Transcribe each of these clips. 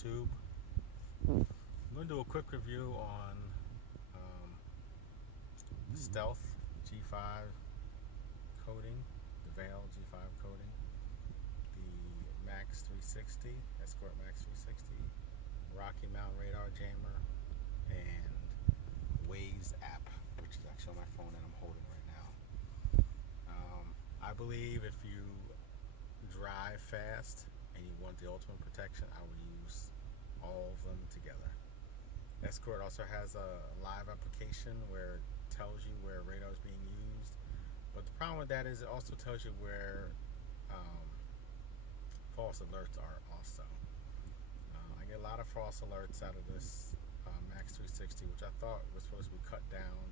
YouTube. I'm going to do a quick review on the Stealth G5 coating, the Veil G5 coating, the Max 360, Escort Max 360, Rocky Mountain Radar Jammer, and Waze app, which is actually on my phone that I'm holding right now. I believe if you drive fast and you want the ultimate protection, I would use all of them together. Escort also has a live application where it tells you where radar is being used, but the problem with that is it also tells you where um, false alerts are also. I get a lot of false alerts out of this Max 360, which I thought was supposed to be cut down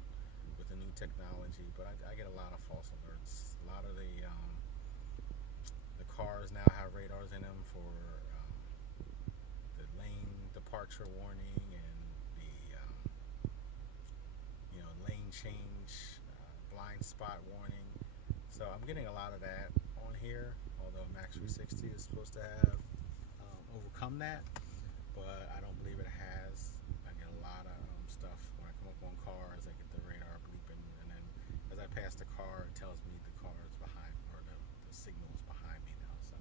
with the new technology, but I get a lot of false alerts. A lot of the cars now have radars in them for the lane departure warning and the lane change, blind spot warning. So I'm getting a lot of that on here, although Max 360 is supposed to have overcome that, but I don't believe it has. I get a lot of stuff when I come up on cars. I get the radar bleeping, and then as I pass the car, it tells me the car is behind, or the signal is behind me now. So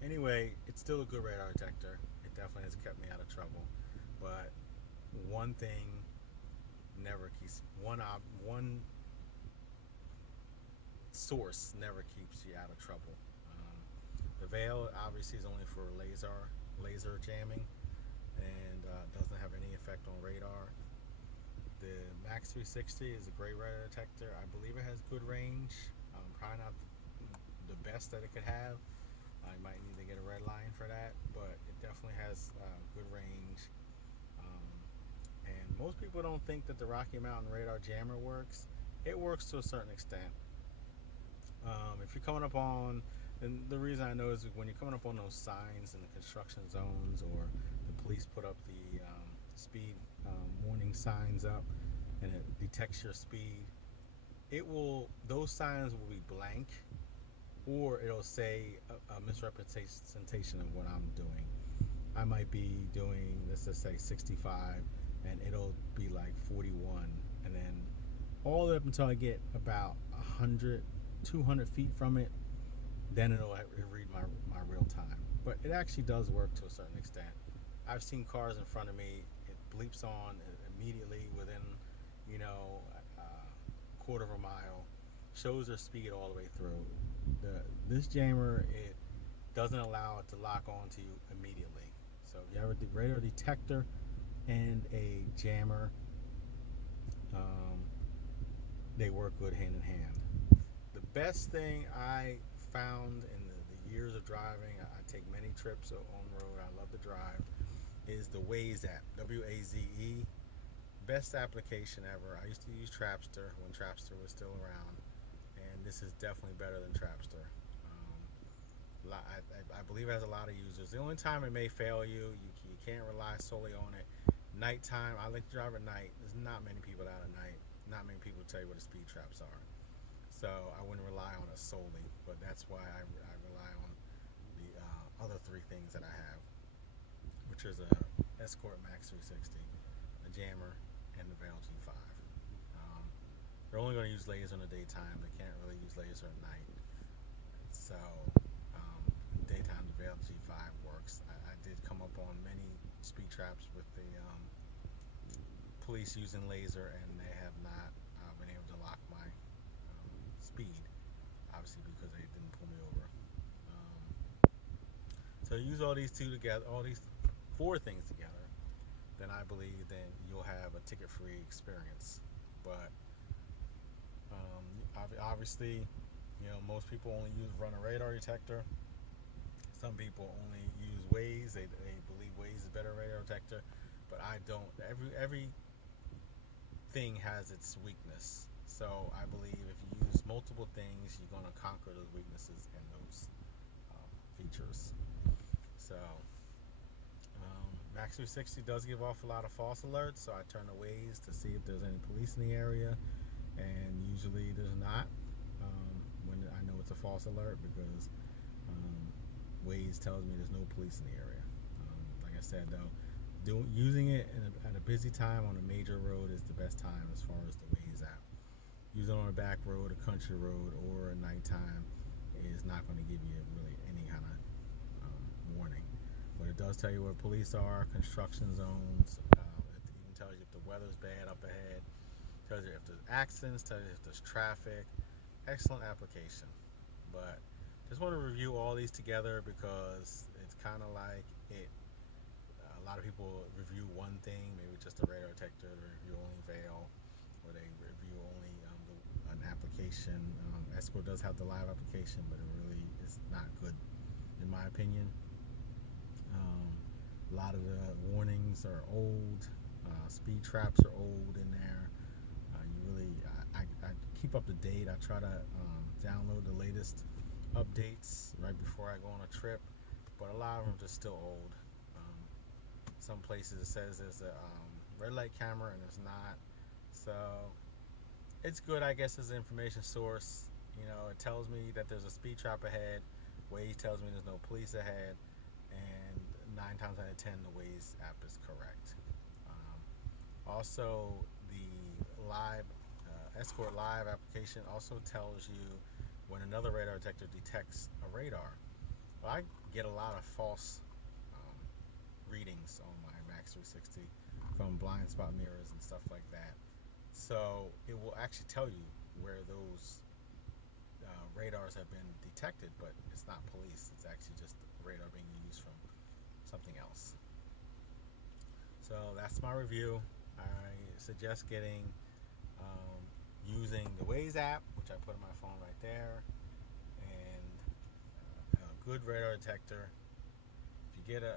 anyway, it's still a good radar detector. It definitely has kept me out of trouble, but one thing never keeps one source never keeps you out of trouble. The Veil obviously is only for laser jamming, and doesn't have any effect on radar. The Max 360 is a great radar detector. I believe it has good range. Probably not the best that it could have. I might need to get a red line for that, but it definitely has good range. And most people don't think that the Rocky Mountain Radar Jammer works. It works to a certain extent. If you're coming up on, and the reason I know is when you're coming up on those signs in the construction zones, or the police put up the speed warning signs up, and it detects your speed, those signs will be blank, or it'll say a misrepresentation of what I'm doing. I might be doing, let's just say 65, and it'll be like 41, and then all the way up until I get about 100, 200 feet from it, then it'll read my real time. But it actually does work to a certain extent. I've seen cars in front of me, it bleeps on immediately within, quarter of a mile, shows their speed all the way through. This jammer, it doesn't allow it to lock on to you immediately. So if you have a radar detector and a jammer, they work good hand in hand. The best thing I found in the years of driving, I take many trips on the road, I love to drive, is the Waze app, Waze. Best application ever. I used to use Trapster when Trapster was still around, and this is definitely better than Trapster. I believe it has a lot of users. The only time it may fail you can't rely solely on it. Nighttime, I like to drive at night. There's not many people out at night. Not many people tell you what the speed traps are. So I wouldn't rely on it solely, but that's why I rely on the other three things that I have, which is a Escort Max 360, a jammer, and the Veil G5. They're only going to use laser in the daytime. They can't really use laser at night. So in the daytime, the Veil G5 works. I did come up on many speed traps with the police using laser, and they have not been able to lock my speed, obviously because they didn't pull me over. So use all these two together, all these four things together, then I believe then you'll have a ticket-free experience. But obviously, most people only run a radar detector. Some people only use Waze. They believe Waze is a better radar detector, but I don't. Every thing has its weakness. So I believe if you use multiple things, you're going to conquer those weaknesses and those features. So Max 360 does give off a lot of false alerts, so I turn to Waze to see if there's any police in the area, and usually there's not when I know it's a false alert, because Waze tells me there's no police in the area. Like I said, though, using it at a busy time on a major road is the best time as far as the Waze app. Using it on a back road, a country road, or a nighttime is not going to give you really any kind of warning. But it does tell you where police are, construction zones. It even tells you if the weather's bad up ahead. Tells you if there's accidents. Tells you if there's traffic. Excellent application. But just want to review all these together because it's kind of like it. A lot of people review one thing, maybe just a radar detector, they review only Veil, or they review only an application. Escort does have the live application, but it really is not good, in my opinion. A lot of the warnings are old. Speed traps are old in there. I keep up to date. I try to download the latest updates right before I go on a trip, but a lot of them are just still old. Some places it says there's a red light camera and there's not. So it's good, I guess, as an information source. You know, it tells me that there's a speed trap ahead. Waze tells me there's no police ahead, and 9 times out of 10 the Waze app is correct. Also, the live Escort Live application also tells you when another radar detector detects a radar. Well, I get a lot of false readings on my Max 360 from blind spot mirrors and stuff like that. So it will actually tell you where those radars have been detected, but it's not police. It's actually just radar being used from something else. So that's my review. I suggest using the Waze app, which I put on my phone right there, and a good radar detector. If you get a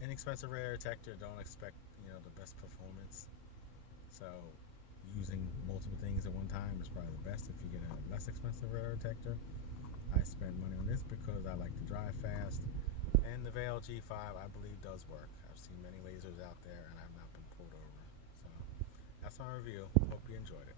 inexpensive radar detector, don't expect the best performance. So using multiple things at one time is probably the best. If you get a less expensive radar detector, I spend money on this because I like to drive fast, and the Veil G5 I believe does work. I've seen many lasers out there and I've not been pulled over. So that's my review. Hope you enjoyed it.